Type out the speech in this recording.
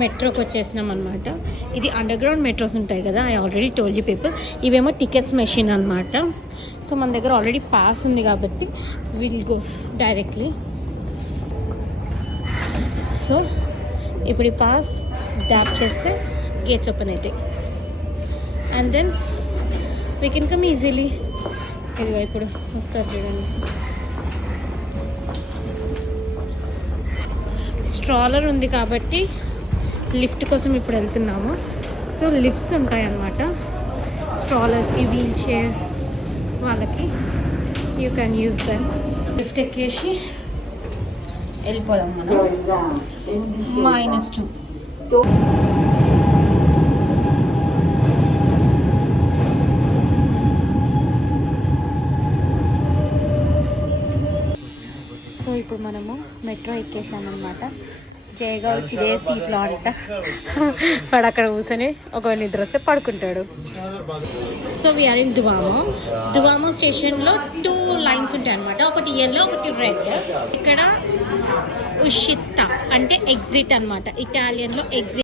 మెట్రోకి వచ్చేసినాం అనమాట ఇది అండర్ గ్రౌండ్ మెట్రోస్ ఉంటాయి కదా I already told you people ఇవేమో టికెట్స్ మెషిన్ అనమాట సో మన దగ్గర ఆల్రెడీ పాస్ ఉంది కాబట్టి విల్ గో డైరెక్ట్లీ సో ఇప్పుడు ఈ పాస్ ట్యాప్ చేస్తే గేట్స్ ఓపెన్ అవుతాయి. And then we can come easily ఇదిగో ఇప్పుడు వస్తారు చూడండి. స్ట్రాలర్ ఉంది కాబట్టి లిఫ్ట్ కోసం ఇప్పుడు వెళ్తున్నాము. సో లిఫ్ట్స్ ఉంటాయన్నమాట. స్ట్రాలర్స్కి వీల్ చైర్ వాళ్ళకి. You can use them lift ఎక్కేసి వెళ్ళిపోదాం మనం. మైనస్ టూ సో ఇప్పుడు మనము మెట్రో ఎక్కేసామన్నమాట. జయగారికి ఇదే సీట్లో అంట. వాడు అక్కడ కూర్చొని ఒక నిద్ర వస్తే పడుకుంటాడు. సో వీఆర్ ఇన్ దువామో దువామో స్టేషన్లో టూ లైన్స్ ఉంటాయి అనమాట ఒకటి ఎల్లో ఒకటి రెడ్ ఇక్కడ ఉషిత్త అంటే ఎగ్జిట్ అనమాట ఇటాలియన్లో ఎగ్జిట్